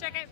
Čekaj.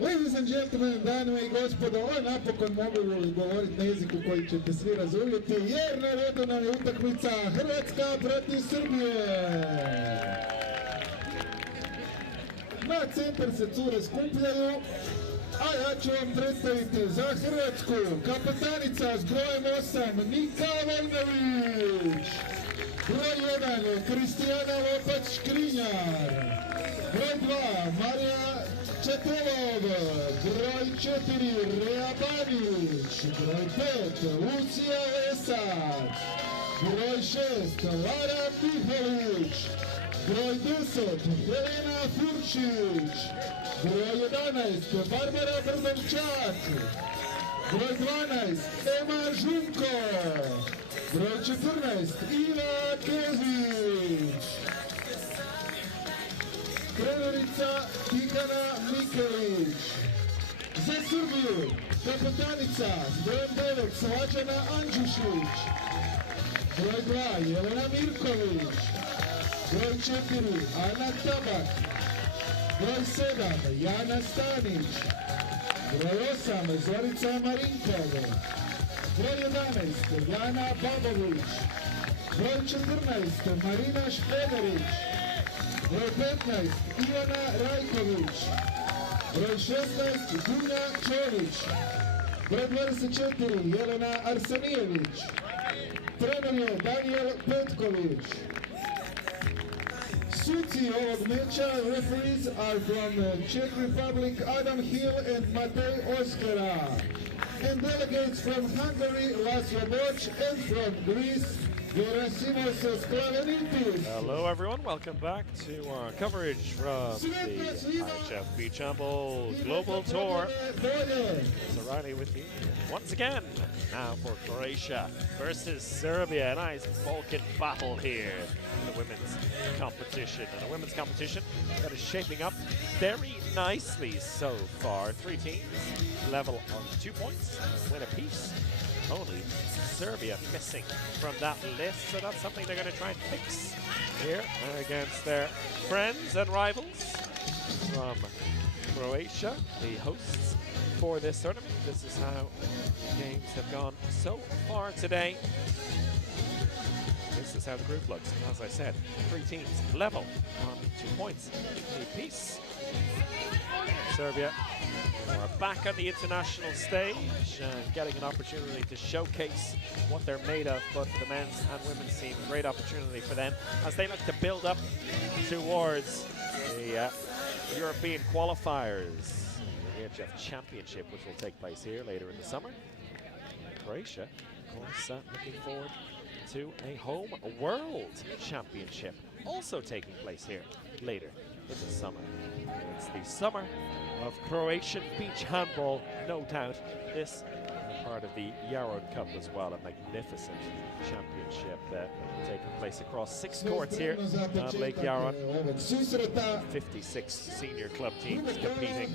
Ladies and gentlemen, dame i gospodo, napokon mogu govoriti na jeziku koji ćete svi razumjeti, jer na redu nam je utakmica Hrvatska protiv Srbije. Na centar se cure skupljaju, a ja ću vam predstaviti za Hrvatsku kapetanica s brojem 8 Nika Vojnović, broj 1 Kristijana Lopac-Škrinjar, broj 2 Marija Četelov, broj 4 Rea Banić, broj 5 Lucija Vesac, broj 6 Lara Piholić, broj 10 Helena Furčić, broj 11 Barbara Brdomčak, broj 12 Ema Žunko, broj 14 Iva Kezić, trenerica Tihana Mikelić. Za Srbiju kapetanica s brojem 9 Slađana Andžušić, broj 2 Jelena Mirković, broj 4 Ana Tabak, broj 7 Jana Stanić, broj 8 Zorica Marinkov, broj 11 Jana Babović, broj 14 Marina Špederić, broj 15 Ivana Rajković, Broj 16 Dunja Čović. Broj 24 Jelena Arsenijević. Trener je Daniel Petković. Suci ovog meča, referees are from Czech Republic Adam Hill and Matej Oskara. And delegates from Hungary, Laszlo Boc, and from Greece, Gerasimos Sklavenitis. Hello everyone, welcome back to our coverage from the IHF Beach Handball Global Tour. It's O'Reilly with you once again, now for Croatia versus Serbia. A nice Balkan battle here in the women's competition. And a women's competition that is shaping up very nicely so far. 3 teams, level on 2 points, win a piece. Only Serbia missing from that list, so that's something they're going to try and fix here against their friends and rivals from Croatia, the hosts for this tournament. This is how games have gone so far today. This is how the group looks. As I said, 3 teams level on 2 points apiece. Serbia are back on the international stage and getting an opportunity to showcase what they're made of, both for the men's and women's team. A great opportunity for them as they look to build up towards the European qualifiers, the IHF Championship, which will take place here later in the summer. Croatia, of course, looking forward to a home world championship also taking place here later in the summer. It's the summer of Croatian beach handball, no doubt. This part of the Yaron Cup as well, a magnificent championship taking place across 6 courts here on Lake Yaron. 56 senior club teams competing.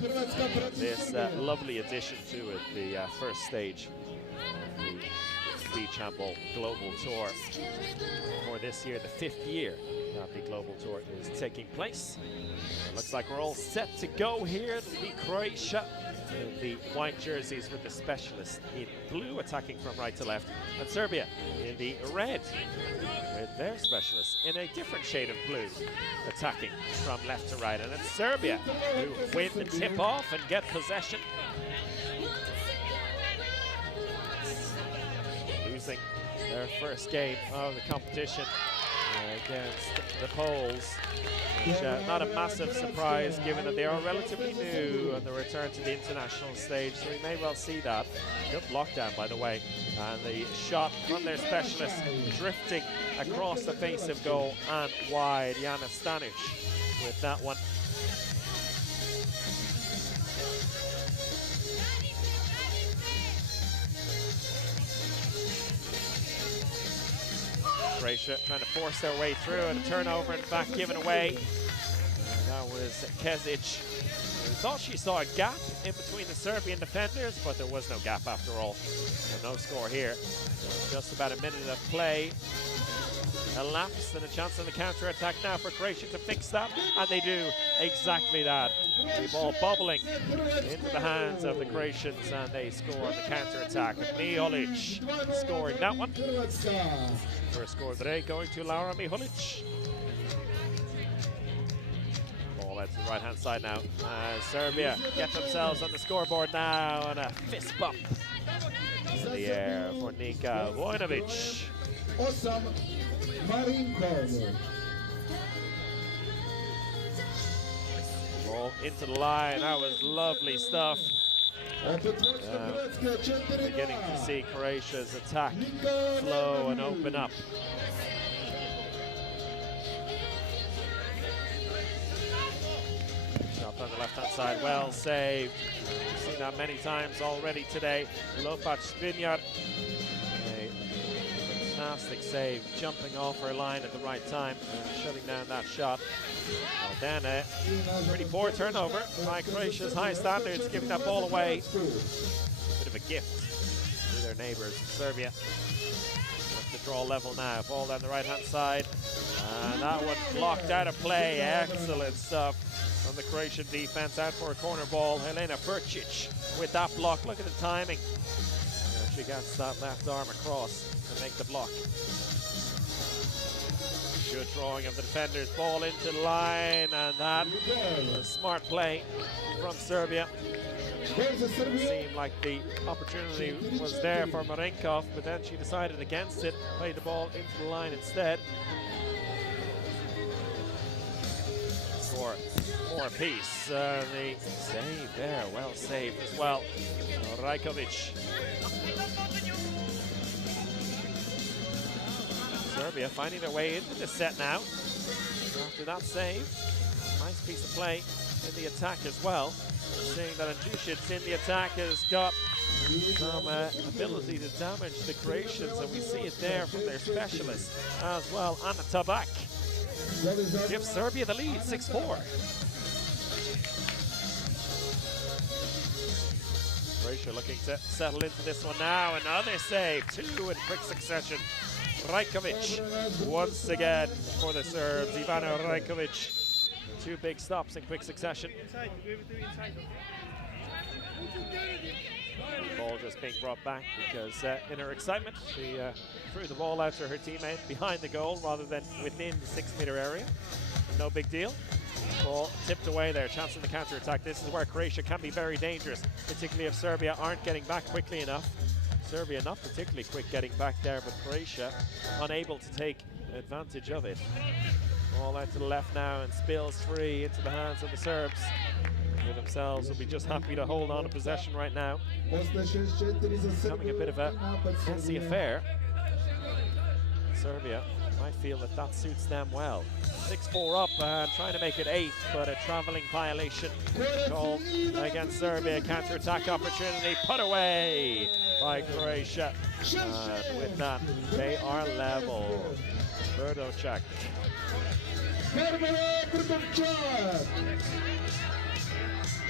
This lovely addition to it, the first stage of the Beach Handball Global Tour for this year, the 5th year that the Global Tour is taking place. It looks like we're all set to go here. The Croatia in the white jerseys with the specialists in blue attacking from right to left, and Serbia in the red with their specialists in a different shade of blue attacking from left to right. And it's Serbia who win the tip off and get possession, losing their first game of the competition against the Poles, which not a massive surprise given that they are relatively new on the return to the international stage, so we may well see that. Good lockdown, by the way, and the shot from their specialists drifting across the face of goal and wide. Jana Stanic with that one. Croatia trying to force their way through, and a turnover in fact given away. And that was Kezic. We thought she saw a gap in between the Serbian defenders, but there was no gap after all. So no score here. Just about a minute of play elapsed, and a chance on the counter-attack now for Croatia to fix that, and they do exactly that. The ball bobbling into the hands of the Croatians, and they score on the counter-attack. Miholic scoring that one. First score of the day going to Laura Miholic. Ball out to the right-hand side now. Serbia get themselves on the scoreboard now, and a fist bump in the air for Nika Vojnovic. Osam Marinkov. Ball into the line. That was lovely stuff. Beginning to see Croatia's attack flow and open up. Shot on the left-hand side, well saved. We've seen that many times already today. Lopac Skriniar, a fantastic save, jumping off her line at the right time and shutting down that shot. Then a pretty poor turnover by Croatia's high standards, giving that ball away. Bit of a gift to their neighbours. Serbia wants to draw level now. Ball down the right-hand side. And that one blocked out of play. Excellent stuff from the Croatian defense. Out for a corner ball. Helena Brcic with that block. Look at the timing. She gets that left arm across to make the block. Good drawing of the defenders, ball into the line, and that was a smart play from Serbia. It seemed like the opportunity was there for Marenkov, but then she decided against it, played the ball into the line instead. For more apiece. The save there, well saved as well. Rajkovic. Serbia finding their way into the set now. After that save, nice piece of play in the attack as well. Seeing that Andjušić in the attack has got some ability to damage the Croatians, and we see it there from their specialist as well. Ana Tabak gives Serbia the lead, 6-4. Croatia looking to settle into this one now. Another save, two in quick succession. Rajkovic once again for the Serbs. Ivano Rajkovic. Two big stops in quick succession. Ball just being brought back because in her excitement she threw the ball out to her teammate behind the goal rather than within the 6-meter area. No big deal. Ball tipped away there, chance in the counter-attack. This is where Croatia can be very dangerous, particularly if Serbia aren't getting back quickly enough. Serbia not particularly quick getting back there, but Croatia unable to take advantage of it. Ball out to the left now and spills free into the hands of the Serbs, who themselves will be just happy to hold on to possession right now. Becoming a bit of a messy affair. Serbia might feel that that suits them well. 6-4 up and trying to make it 8, but a travelling violation call against Serbia. Counter-attack opportunity put away by Croatia. And with that, they are level. Berdovčak.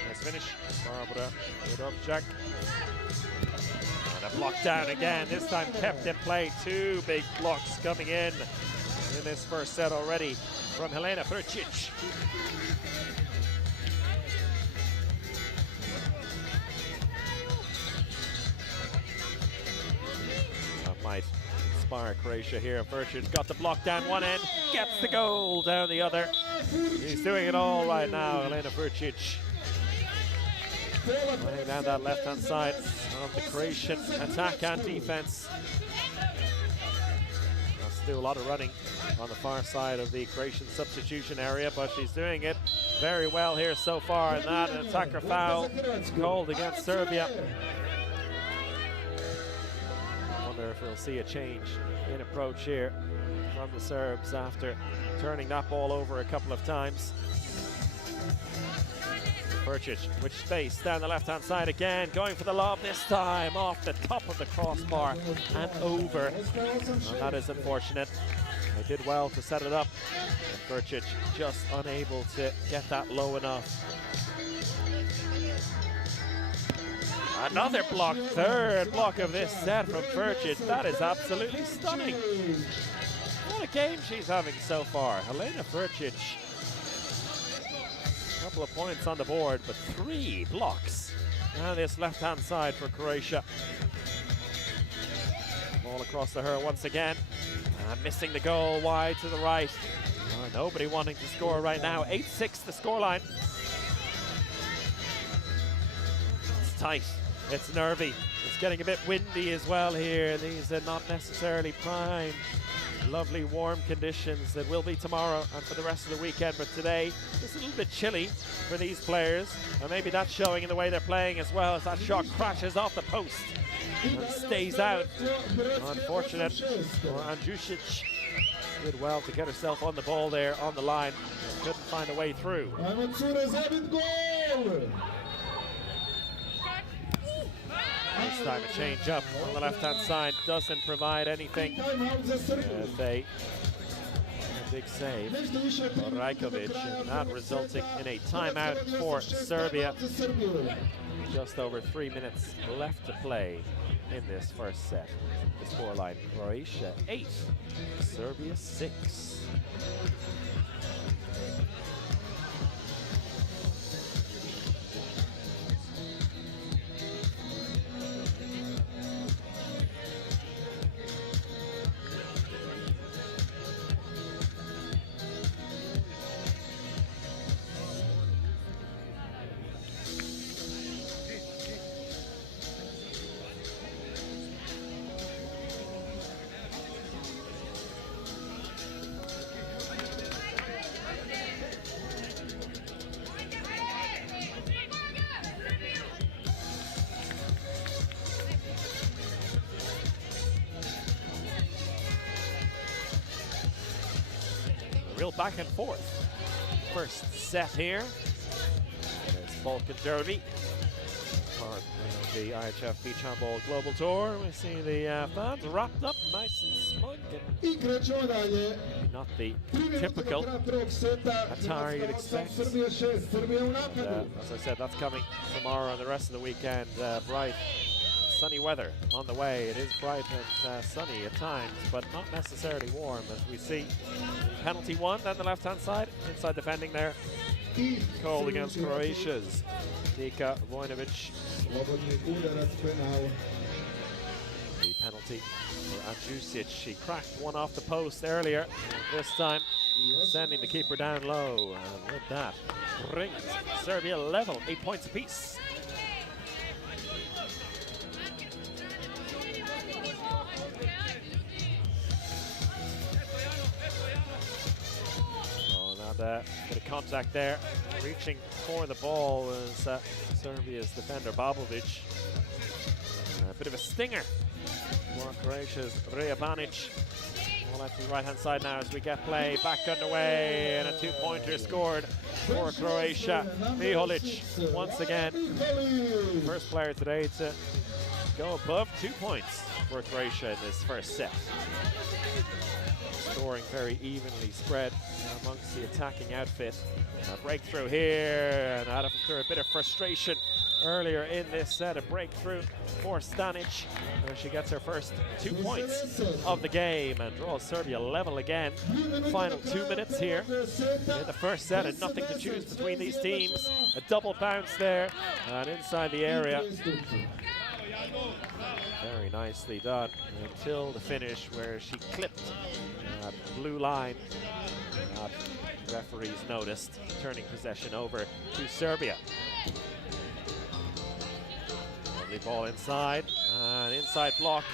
Nice finish. Barbara Berdovčak. And a block down again, this time kept in play. Two big blocks coming in this first set already from Helena Vrčić. That might inspire Croatia here. Vrčić got the block down one end, gets the goal down the other. He's doing it all right now, Helena Vrčić. Laying down that left-hand side of the Croatian attack and defense. Has to do a lot of running on the far side of the Croatian substitution area, but she's doing it very well here so far. And that an attacker foul called against Serbia. I wonder if we'll see a change in approach here from the Serbs after turning that ball over a couple of times. Vrčić with space down the left-hand side again, going for the lob this time, off the top of the crossbar and over. And that is unfortunate. They did well to set it up. Vrčić just unable to get that low enough. Another block, third block of this set from Vrčić. That is absolutely stunning. What a game she's having so far. Helena Vrčić. Couple of points on the board, but 3 blocks down this left-hand side for Croatia. Ball across to her once again, and missing the goal wide to the right. Nobody wanting to score right now. 8-6 the scoreline. It's tight, it's nervy, it's getting a bit windy as well here. These are not necessarily prime lovely warm conditions that will be tomorrow and for the rest of the weekend, but today it's a little bit chilly for these players, and maybe that's showing in the way they're playing as well, as that shot crashes off the post and stays out. Unfortunate for Andjušić. Did well to get herself on the ball there on the line, and couldn't find a way through. This time a change up on the left-hand side doesn't provide anything. A big save for Rajkovic, and that resulting in a timeout for Serbia. Just over 3 minutes left to play in this first set. The scoreline: Croatia 8, Serbia 6. real back and forth. First set here. It's Balkan Derby. Part of the IHF Beach Handball Global Tour. We see the fans wrapped up nice and smug and not the typical attire you'd expect. As I said, that's coming tomorrow and the rest of the weekend. Bright, sunny weather on the way. It is bright and sunny at times, but not necessarily warm, as we see. Penalty one down the left-hand side, inside defending there. Called against Croatia's Nika Vojnovic. The penalty for Andjusic. She cracked one off the post earlier, this time sending the keeper down low, and with that brings Serbia level, 8 points apiece. Bit of contact there. Reaching for the ball was Serbia's defender Babovic. A bit of a stinger for Croatia's Rejabanic. All out to the right-hand side now as we get play back underway, and a two-pointer scored for Croatia. Miholic once again, first player today to go above 2 points for Croatia in this first set. Scoring very evenly spread amongst the attacking outfit. A breakthrough here, and after a bit of frustration earlier in this set, a breakthrough for Stanic, where she gets her first 2 points of the game and draws Serbia level again. Final 2 minutes here in the first set, and nothing to choose between these teams. A double bounce there and inside the area. Very nicely done until the finish, where she clipped that blue line. Referees noticed, turning possession over to Serbia. Lovely ball inside, an inside block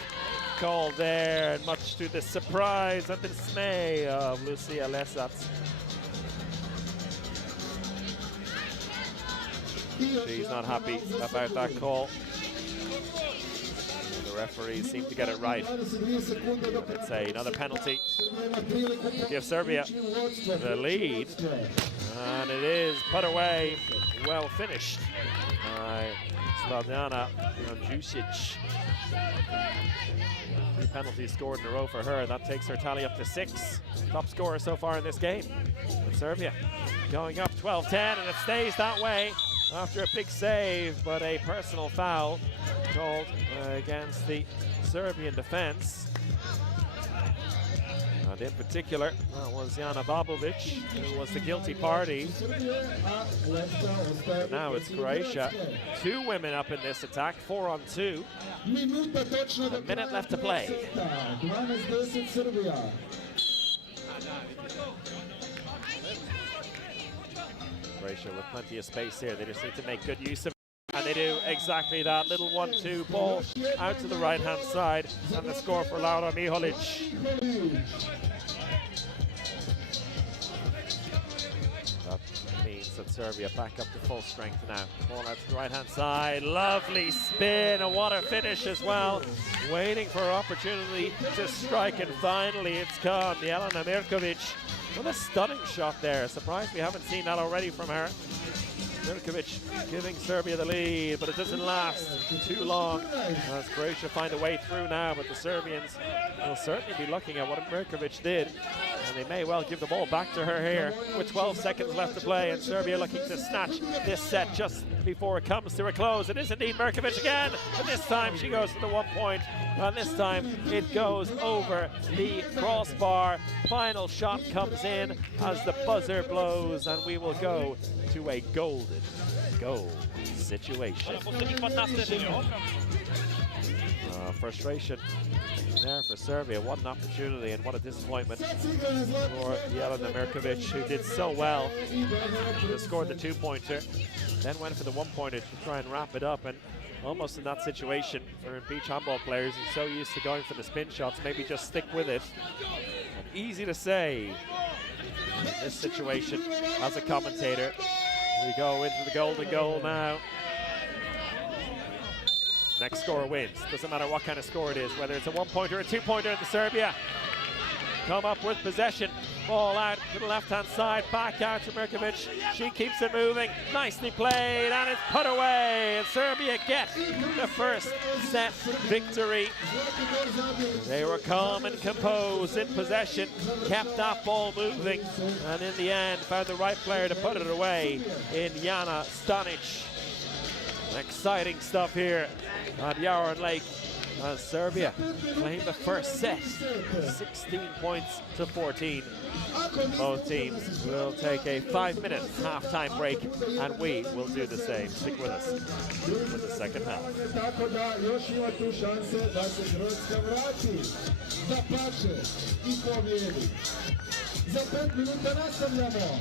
called there, and much to the surprise and dismay of Lucia Lesac. She's not happy about that call. The referees seem to get it right. It's another penalty to give Serbia the lead, and it is put away. Well finished by Slavljana Andjusic. 3 penalties scored in a row for her. That takes her tally up to 6. Top scorer so far in this game. And Serbia going up 12-10, and it stays that way after a big save, but a personal foul called against the Serbian defense. And in particular, that was Jana Babovic, who was the guilty party. Now it's Croatia. 2 women up in this attack, 4 on 2. A minute left to play. Croatia with plenty of space here. They just need to make good use of it. And they do exactly that. Little 1-2 ball out to the right-hand side. And the score for Laura Miholic. That means that Serbia back up to full strength now. Ball out to the right-hand side. Lovely spin. And what a finish as well. Waiting for an opportunity to strike. And finally it's come. Jelena Mirkovic with a stunning shot there. Surprised we haven't seen that already from her. Mirkovic giving Serbia the lead, but it doesn't last too long as Croatia find a way through now, but the Serbians will certainly be looking at what Mirkovic did, and they may well give the ball back to her here with 12 seconds left to play, and Serbia looking to snatch this set just before it comes to a close. It is indeed Mirkovic again, and this time she goes for the 1 point, and this time it goes over the crossbar. Final shot comes in as the buzzer blows, and we will go to a golden goal situation. Frustration there for Serbia. What an opportunity and what a disappointment for Jelena Mirkovic, who did so well to score the 2-pointer, then went for the 1-pointer to try and wrap it up, and almost in that situation for beach handball players who are so used to going for the spin shots, maybe just stick with it. And easy to say in this situation as a commentator. We go into the golden goal now. Next scorer wins. Doesn't matter what kind of score it is, whether it's a 1-pointer or a 2-pointer into Serbia. come up with possession. Ball out to the left-hand side, back out to Mirkovic. She keeps it moving, nicely played, and it's put away. And Serbia get the first set victory. They were calm and composed in possession, kept that ball moving, and in the end found the right player to put it away in Jana Stanic. Exciting stuff here at Yarrow Lake. Serbia claimed the first set, 16 points to 14. Both teams will take a 5-minute halftime break, and we will do the same. Stick with us for the second half. Za 5 minuta nastavljamo.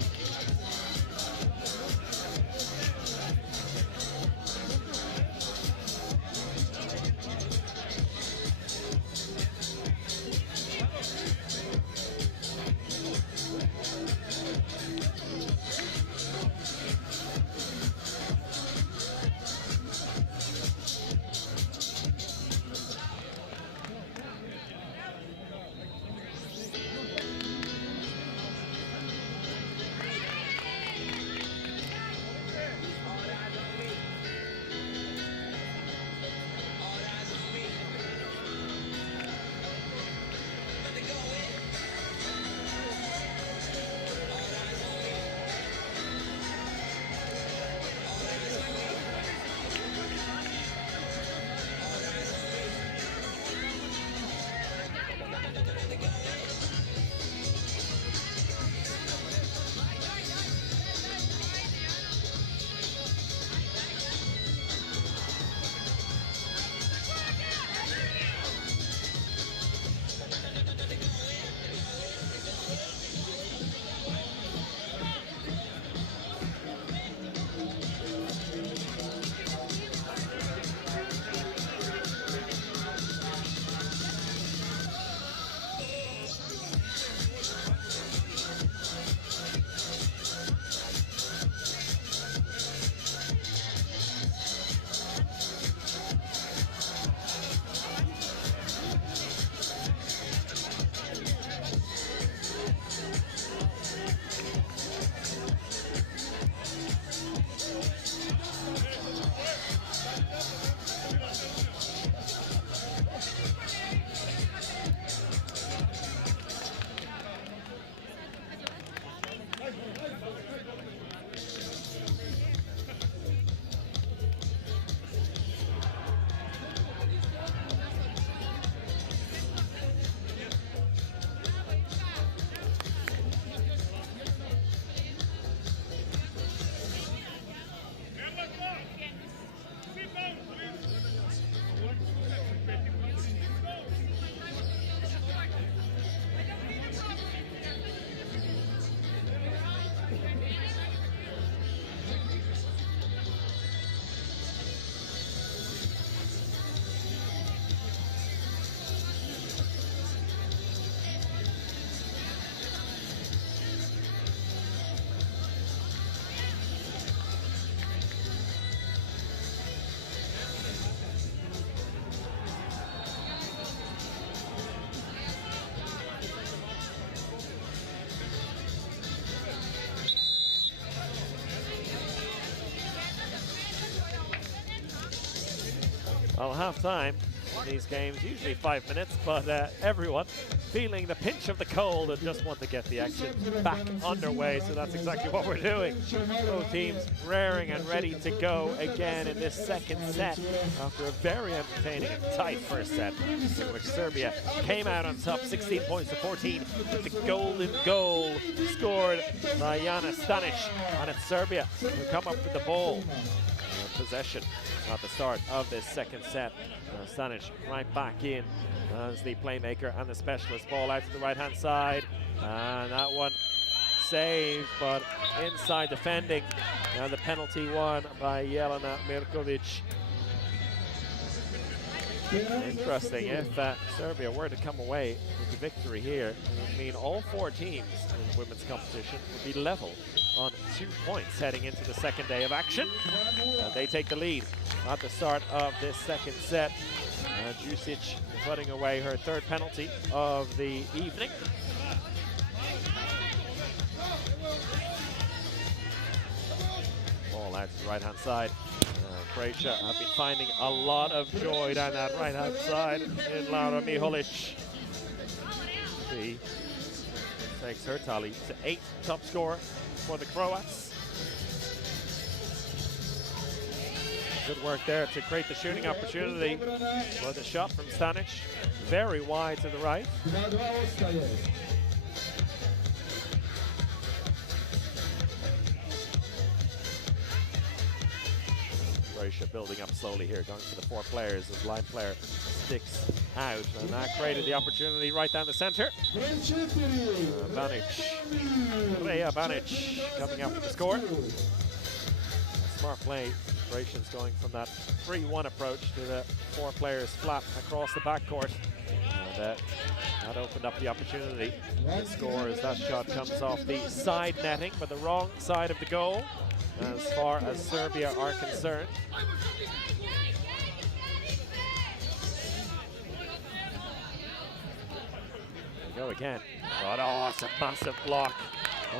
Well, half-time in these games, usually 5 minutes, but everyone feeling the pinch of the cold and just want to get the action back underway, so that's exactly what we're doing. Both teams raring and ready to go again in this second set after a very entertaining and tight first set in which Serbia came out on top 16 points to 14 with the golden goal scored by Jana Stanic, and it's Serbia who come up with the ball. Possession at the start of this second set. Stanic right back in as the playmaker and the specialist. Ball out to the right-hand side, and that one saved, but inside defending. And the penalty won by Jelena Mirkovic. Interesting, if Serbia were to come away with the victory here, it would mean all four teams in the women's competition would be level on 2 points heading into the second day of action. They take the lead at the start of this second set. Jusic putting away her third penalty of the evening. Ball out to the right-hand side. Croatia have been finding a lot of joy down that right-hand side in Laura Miholic. She takes her tally to 8th top scorer for the Croats. Good work there to create the shooting opportunity for the shot from Stanic. Very wide to the right. Croatia building up slowly here, going for the 4 players as line player sticks out, and that created the opportunity right down the center. Rea Banic coming up with the score. Smart play. Croatians going from that 3-1 approach to the 4 players flat across the backcourt. And that opened up the opportunity to score as that shot comes off the side netting, but the wrong side of the goal as far as Serbia are concerned. Go again, but oh, it's a massive block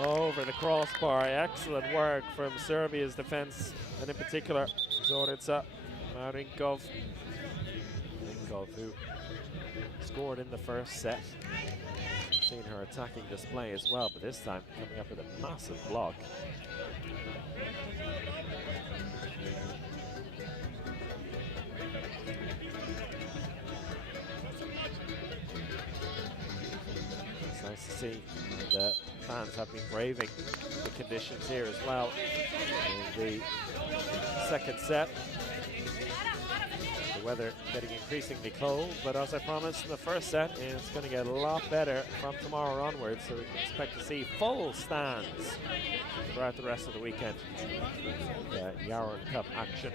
over the crossbar. Excellent work from Serbia's defense, and in particular Zorica Marinkov, who scored in the first set. Seen her attacking display as well, but this time coming up with a massive block. It's nice to see that fans have been braving the conditions here as well in the second set. The weather getting increasingly cold, but as I promised in the first set, it's going to get a lot better from tomorrow onwards, so we can expect to see full stands throughout the rest of the weekend. Yaron Cup action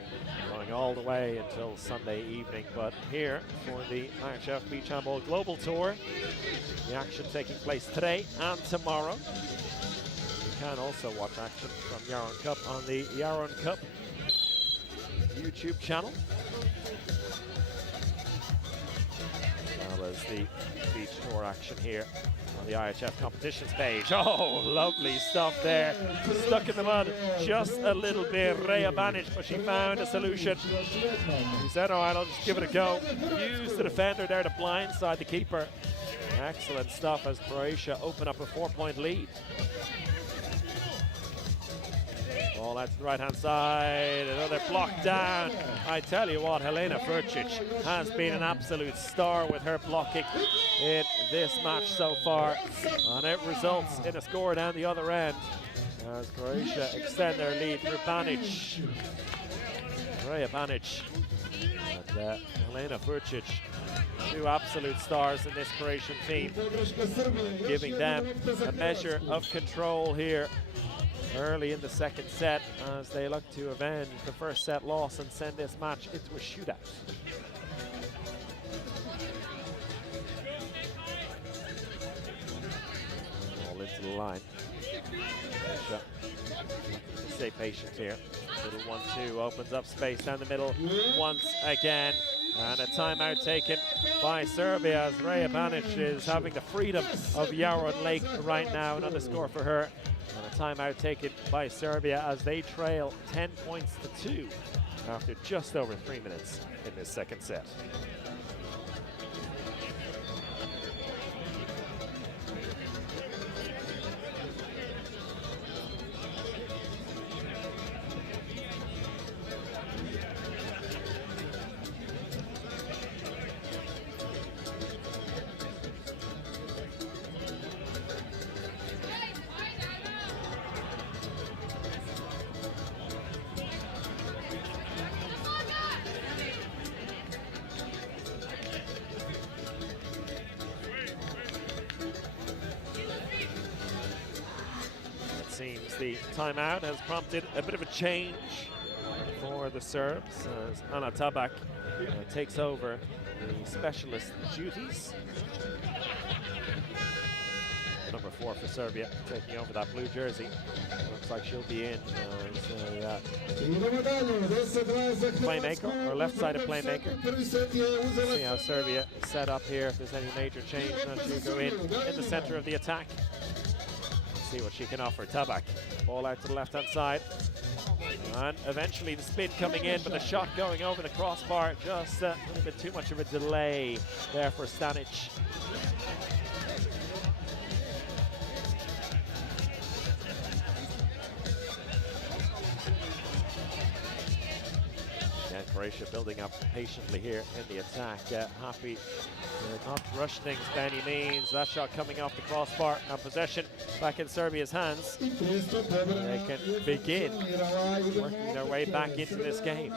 going all the way until Sunday evening, but here for the IHF Beach Handball Global Tour, the action taking place today and tomorrow. You can also watch action from Yaron Cup on the Yaron Cup YouTube channel, as well as the Beach Tour action here on the IHF competitions page. Oh, lovely stuff there. Stuck in the mud just a little bit. Rea Banic, but she found a solution. She said, all right, I'll just give it a go. Use the defender there to blindside the keeper. Excellent stuff as Croatia open up a 4-point lead. Ball out to the right-hand side, another block down. I tell you what, Helena Furcic has been an absolute star with her blocking in this match so far, and it results in a score down the other end as Croatia extend their lead through Banic, Rea Banic, and Helena Furcic. 2 absolute stars in this Croatian team, giving them a measure of control here early in the second set as they look to avenge the first set loss and send this match into a shootout. All into the line. Stay patient here. Little 1-2 opens up space down the middle once again. And a timeout taken by Serbia as Rea Banic is having the freedom of Yaron Lake right now. Another score for her. And a timeout taken by Serbia as they trail 10 points to 2 after just over 3 minutes in this second set. Seems the timeout has prompted a bit of a change for the Serbs as Ana Tabak takes over the specialist duties. Number 4 for Serbia, taking over that blue jersey. Looks like she'll be in as playmaker, or left-sided playmaker. See how Serbia is set up here, if there's any major change. Now she'll go in the center of the attack. See what she can offer. Tabak, ball out to the left-hand side. And eventually the spin coming in, but the shot going over the crossbar. Just a little bit too much of a delay there for Stanic. And Croatia building up patiently here in the attack. Happy they're not rushing things by any means. That shot coming off the crossbar and possession back in Serbia's hands. They can begin working their way back into this game.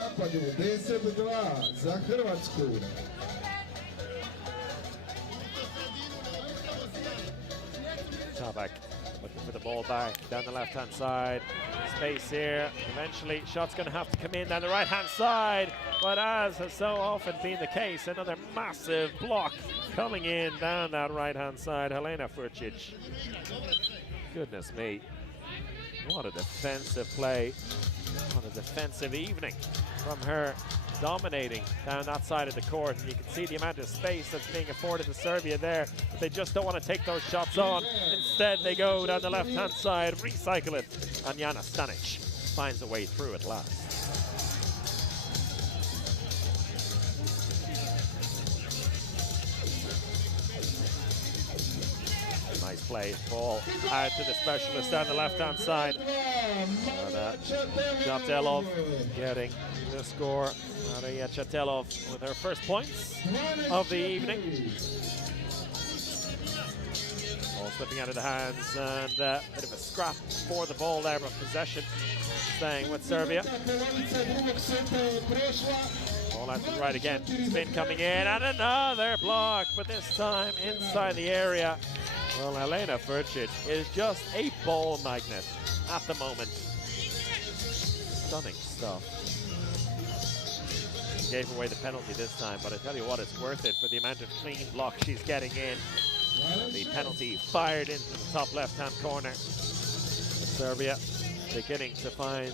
Tabak looking for the ball back down the left-hand side. Space here. Eventually, shot's going to have to come in down the right-hand side. But as has so often been the case, another massive block coming in down that right-hand side. Helena Furcic. Goodness me. What a defensive play. What a defensive evening from her, dominating down that side of the court. And you can see the amount of space that's being afforded to Serbia there. But they just don't want to take those shots on. Instead, they go down the left-hand side, recycle it. And Jana Stanic finds a way through at last. Nice play, ball out to the specialist down the left-hand side. Chatelov getting the score. Maria Chatelov with her first points of the evening. Ball slipping out of the hands, and a bit of a scrap for the ball there, but possession staying with Serbia. Ball out to the right again. Spin coming in, and another block, but this time inside the area. Well, Helena Furcic is just a ball magnet at the moment. Stunning stuff. She gave away the penalty this time, but I tell you what, it's worth it for the amount of clean blocks she's getting in. The penalty fired into the top left-hand corner. Serbia beginning to find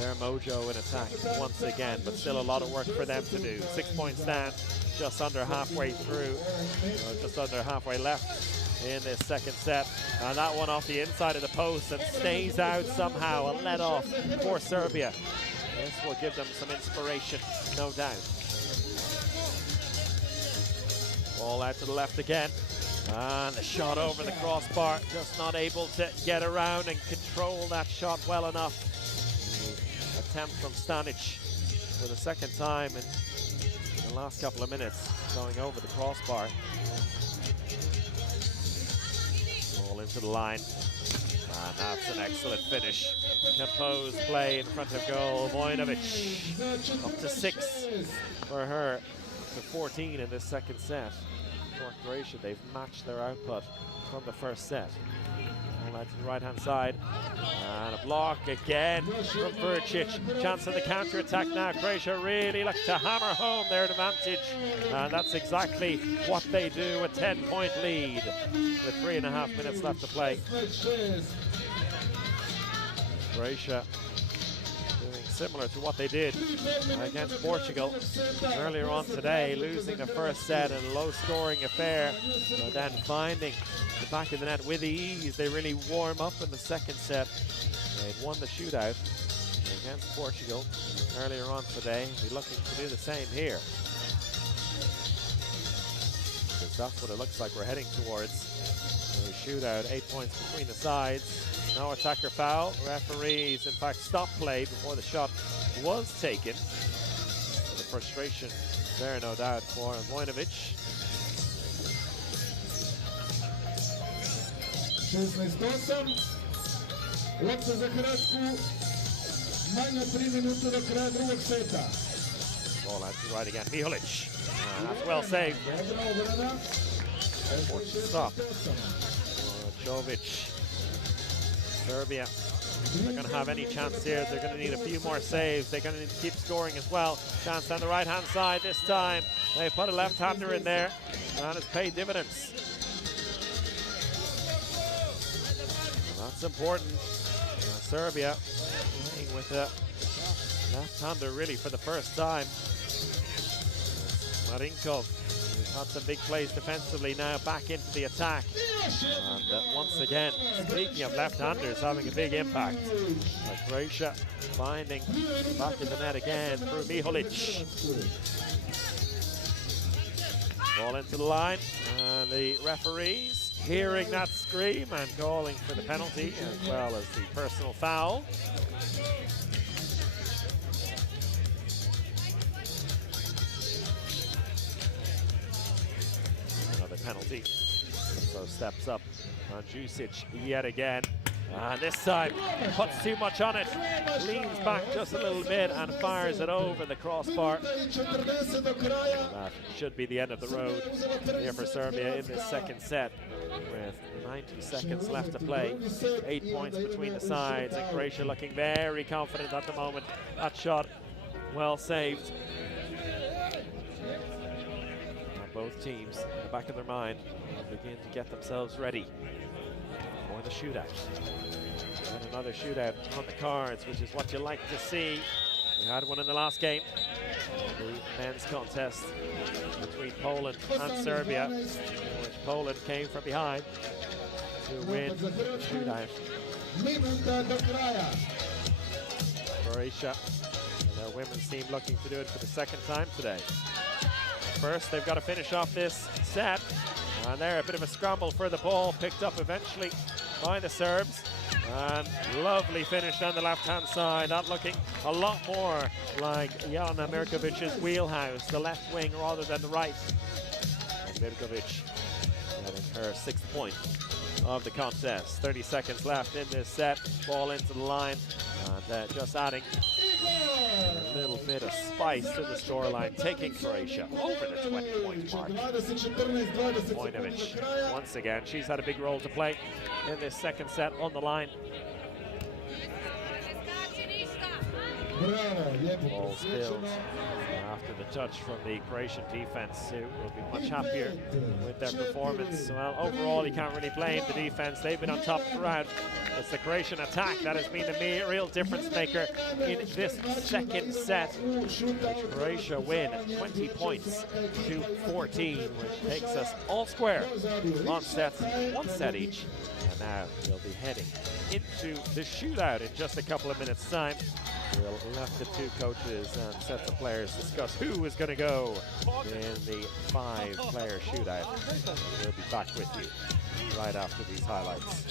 their mojo in attack once again, but still a lot of work for them to do. 6 points down, just under halfway through, or just under halfway left in this second set. And that one off the inside of the post and stays out somehow. A let off for Serbia. This will give them some inspiration, no doubt. Ball out to the left again. And the shot over the crossbar, just not able to get around and control that shot well enough. Attempt from Stanic for the second time in the last couple of minutes, going over the crossbar. Ball into the line. And that's an excellent finish. Composed play in front of goal. Vojinovic up to 6 for her, to 14 in this second set. For Croatia, they've matched their output from the first set. All out to the right-hand side. And a block again from Furcic. Chance of the counter-attack now. Croatia really look to hammer home their advantage. And that's exactly what they do. A 10-point lead with 3.5 minutes left to play. Croatia doing similar to what they did against Portugal earlier on today, losing the first set in a low-scoring affair, but then finding the back of the net with ease. They really warm up in the second set. They'd won the shootout against Portugal earlier on today. Be looking to do the same here, because that's what it looks like we're heading towards. A shootout, 8 points between the sides. No attacker foul. Referees, in fact, stopped play before the shot was taken. The frustration there, no doubt, for Vojinovic. 16-8. Lopta za Hrvatsku. Manje 3 minute do kraja drugog seta. Ball out to right again. Miholic. That's well saved. Stop. Jovic. Serbia, they're going to have any chance here. They're going to need a few more saves. They're going to need to keep scoring as well. Chance on the right-hand side this time. They put a left-hander in there, and it's paid dividends. Well, that's important. Serbia playing with a left-hander really for the first time. Marinkov, who's had some big plays defensively, now back into the attack. And once again, speaking of left-handers having a big impact, Croatia finding the back of the net again through Miholic. Ball into the line, and the referees hearing that scream and calling for the penalty as well as the personal foul. Another penalty. So steps up on Jusic yet again. And this time puts too much on it, leans back just a little bit and fires it over the crossbar. That should be the end of the road here for Serbia in this second set with 90 seconds left to play. 8 points between the sides, and Croatia looking very confident at the moment. That shot well saved. Now both teams in the back of their mind will begin to get themselves ready for the shootout. And another shootout on the cards, which is what you like to see. We had one in the last game, the men's contest between Poland and Serbia, in which Poland came from behind to win the shootout. Croatia and their women's team looking to do it for the second time today. First, they've got to finish off this set, and there a bit of a scramble for the ball, picked up eventually by the Serbs, and lovely finish down the left-hand side. That looking a lot more like Jelena Mirkovic's wheelhouse, the left wing rather than the right. And Mirkovic getting her 6th point of the contest. 30 seconds left in this set. Ball into the line, and just adding a little bit of spice to the scoreline, taking Croatia over the 20-point mark. Vojinovic, once again, she's had a big role to play in this second set on the line. Ball spilled after the touch from the Croatian defense, who will be much happier with their performance. Well, overall, you can't really blame the defense. They've been on top throughout. It's the Croatian attack that has been the real difference maker in this second set, which Croatia win 20 points to 14, which takes us all square on sets, 1 set each. And now we'll be heading into the shootout in just a couple of minutes' time. We'll let the two coaches and sets of players discuss who is going to go in the 5-player shootout. We'll be back with you right after these highlights.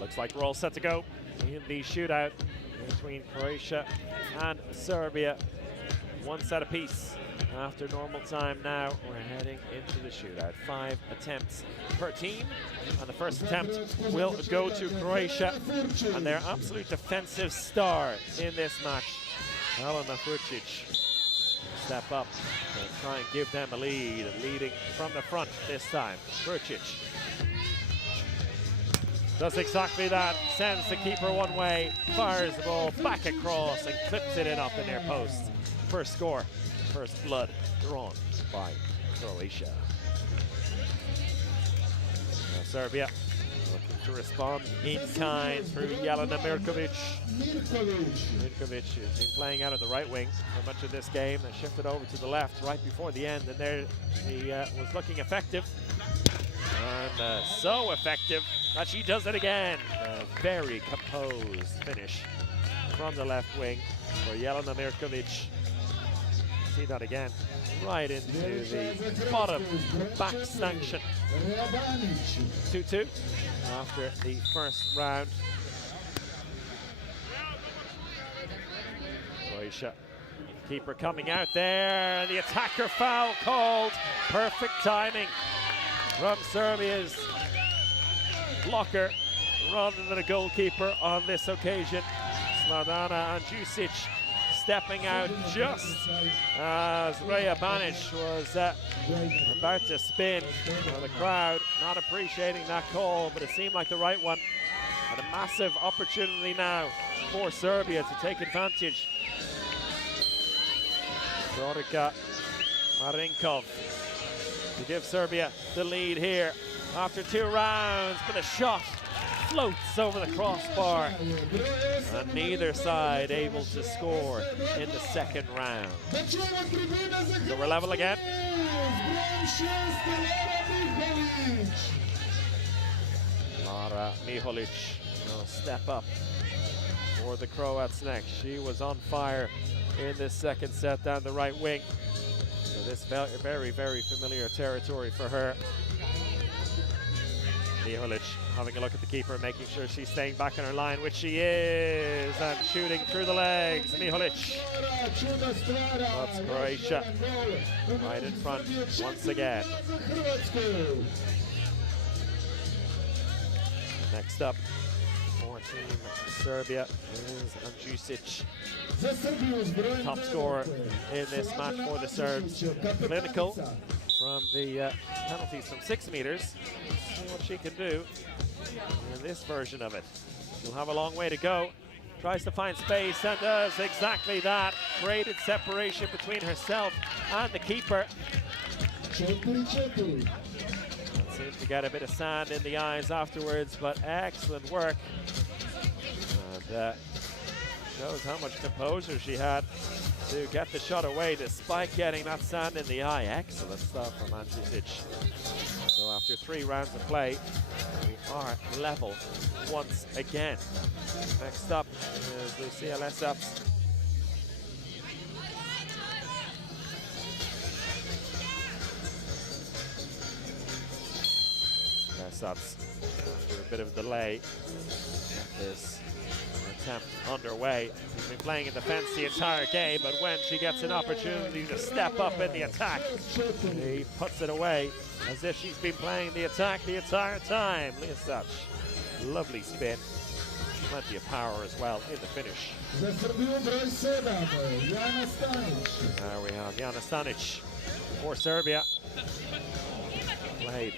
Looks like we're all set to go in the shootout between Croatia and Serbia. 1 set apiece. After normal time now, we're heading into the shootout. 5 attempts per team, and the first attempt will go to Croatia and their absolute defensive star in this match, Jelena Mirkovic. Step up and try and give them a lead, leading from the front this time. Mirkovic does exactly that, sends the keeper one way, fires the ball back across and clips it in off the near post. First score, first blood drawn by Croatia. Now Serbia looking to respond in kind through Jelena Mirkovic. Mirkovic has been playing out of the right wing for much of this game and shifted over to the left right before the end, and there he was looking effective. And so effective that she does it again. A very composed finish from the left wing for Jelena Mirkovic. See that again, right into the bottom back stanchion. 2-2 after the first round. Croatia. Keeper coming out there, the attacker foul called. Perfect timing from Serbia's blocker rather than a goalkeeper on this occasion. Sladana Andjusic stepping out just as Reja Banic was about to spin. The crowd not appreciating that call, but it seemed like the right one. And a massive opportunity now for Serbia to take advantage. Dorica Marinkov to give Serbia the lead here after 2 rounds, but a shot floats over the crossbar, and neither side able to score in the second round. So we're level again. Lara Miholic will step up for the Croats next. She was on fire in this second set down the right wing. So this very, very familiar territory for her. Miholic having a look at the keeper, making sure she's staying back in her line, which she is, and shooting through the legs. Miholic. That's Croatia right in front once again. Next up for Team Serbia is Andjusic, top scorer in this match for the Serbs. Clinical from the penalties from 6 meters. See what she can do in this version of it. She'll have a long way to go. Tries to find space and does exactly that. Created separation between herself and the keeper. Seems to get a bit of sand in the eyes afterwards, but excellent work. And shows how much composure she had to get the shot away despite getting that sand in the eye. Excellent stuff from Andjusic. So after 3 rounds of play, we are level once again. Next up is Lucia Lesatz. Lesatz, after a bit of a delay, this attempt underway. She's been playing in defense the entire game, but when she gets an opportunity to step up in the attack, he puts it away as if she's been playing the attack the entire time. Lesatz, lovely spin. Plenty of power as well in the finish. There we have Jana Stanic for Serbia. Played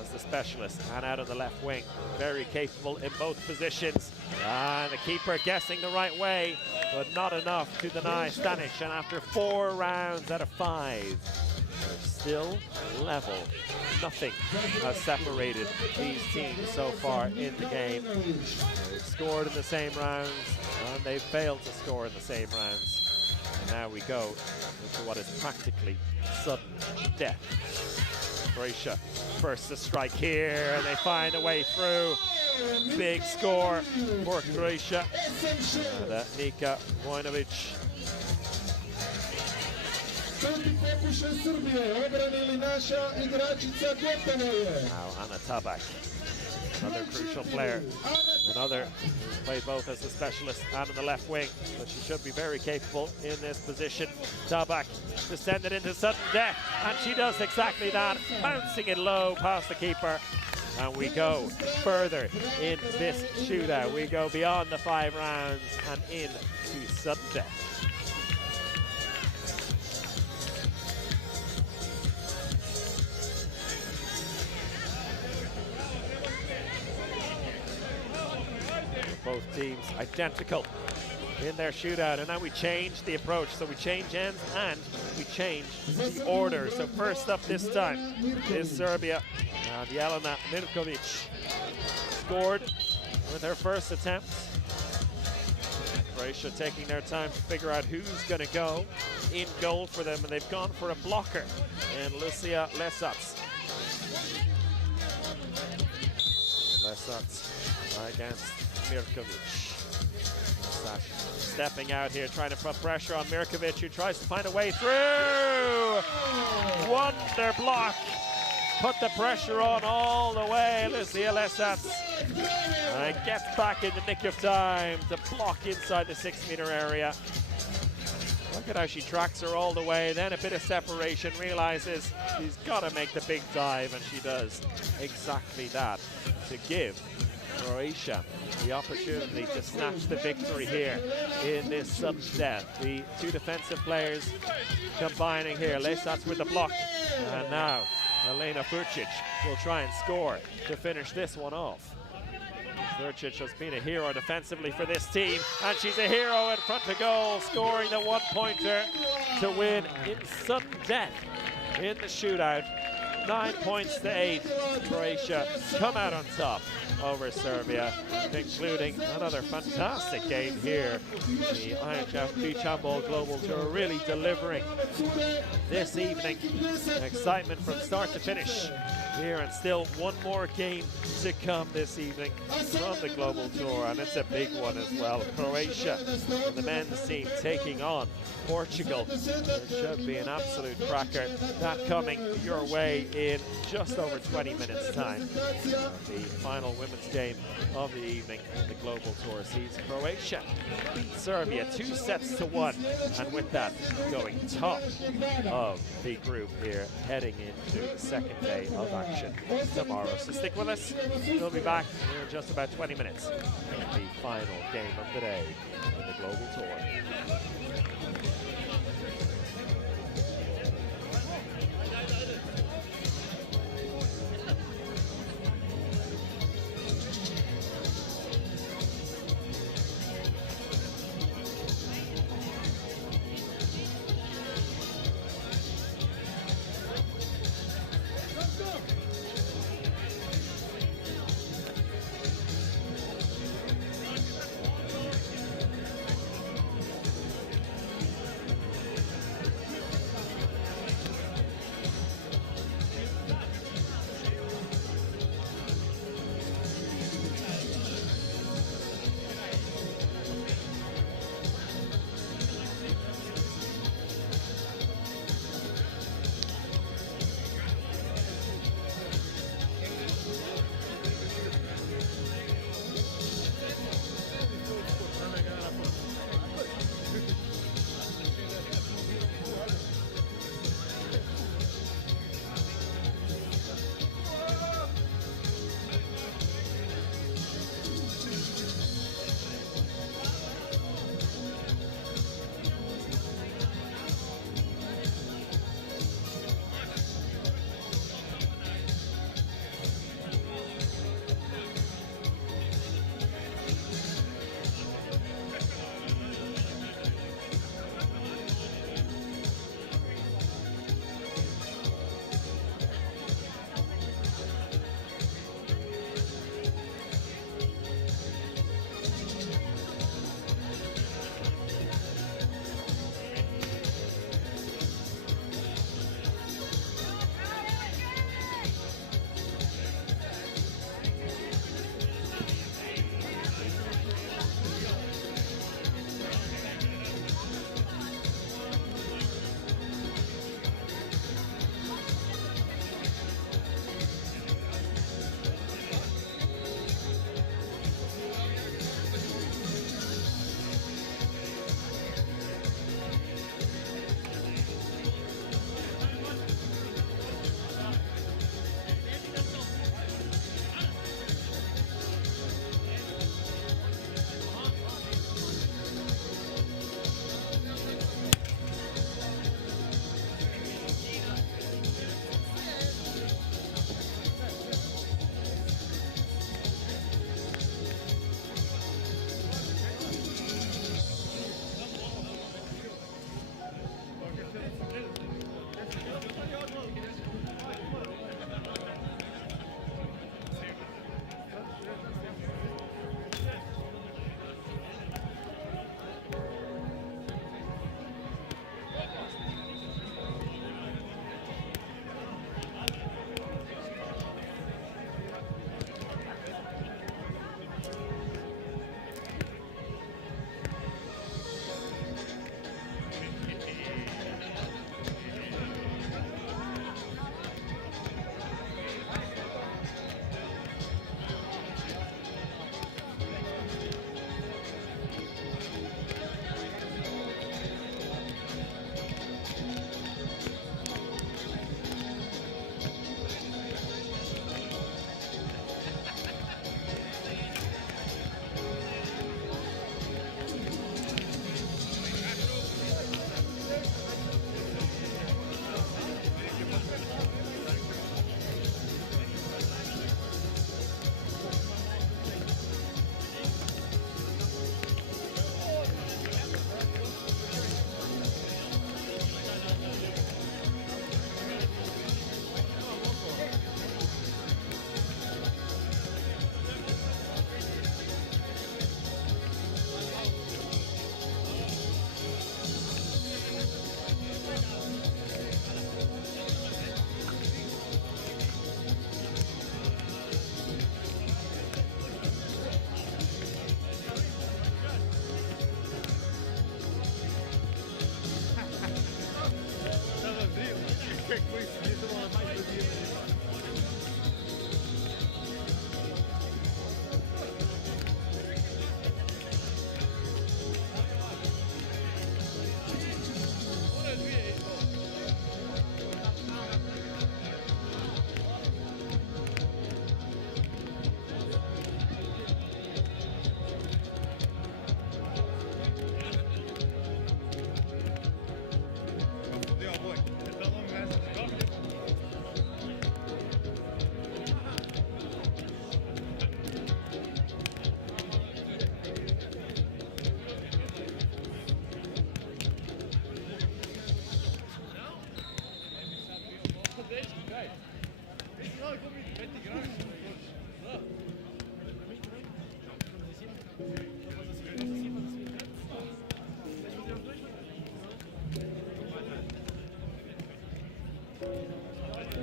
as the specialist and out of the left wing. Very capable in both positions. And the keeper guessing the right way, but not enough to deny Stanic. And after 4 rounds out of 5, they're still level. Nothing has separated these teams so far in the game. They've scored in the same rounds, and they've failed to score in the same rounds. And now we go into what is practically sudden death. Croatia first to strike here, and they find a way through. Big score for Croatia. And Nika Vojnovic. Now Ana Tabak, another crucial player. Another who's played both as a specialist and in the left wing, but she should be very capable in this position. Tabak to send it into sudden death, and she does exactly that, bouncing it low past the keeper. And we go further in this shootout. We go beyond the 5 rounds and into sudden death. Both teams identical in their shootout, and now we change the approach. So we change ends and we change the order. So first up this time is Serbia, and Jelena Mirkovic scored with her first attempt. Croatia taking their time to figure out who's going to go in goal for them, and they've gone for a blocker in Lucia Lesatz. Lesatz against Mirkovic. Stepping out here, trying to put pressure on Mirkovic, who tries to find a way through. Wonder block. Put the pressure on all the way. Lucia Lesatz gets back in the nick of time to block inside the 6-meter area. Look at how she tracks her all the way, then a bit of separation, realizes she's got to make the big dive, and she does exactly that to give Croatia the opportunity to snatch the victory here in this sudden death. The two defensive players combining here. Lesats with the block, and now Elena Furcic will try and score to finish this one off. Furcic has been a hero defensively for this team, and she's a hero in front of goal, scoring the one-pointer to win in sudden death in the shootout. 9 points to 8. Croatia come out on top over Serbia, concluding another fantastic game here. The IHF Beach Handball Global Tour really delivering this evening. Excitement from start to finish here, and still one more game to come this evening from the Global Tour, and it's a big one as well. Croatia and the men's team taking on Portugal. It should be an absolute cracker. That coming your way in just over 20 minutes time. The final women's game of the evening in the Global Tour sees Croatia beat Serbia 2-1, and with that going top of the group here, heading into the second day of action tomorrow. So stick with us. We'll be back in just about 20 minutes in the final game of the day in the Global Tour.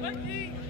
Let's eat.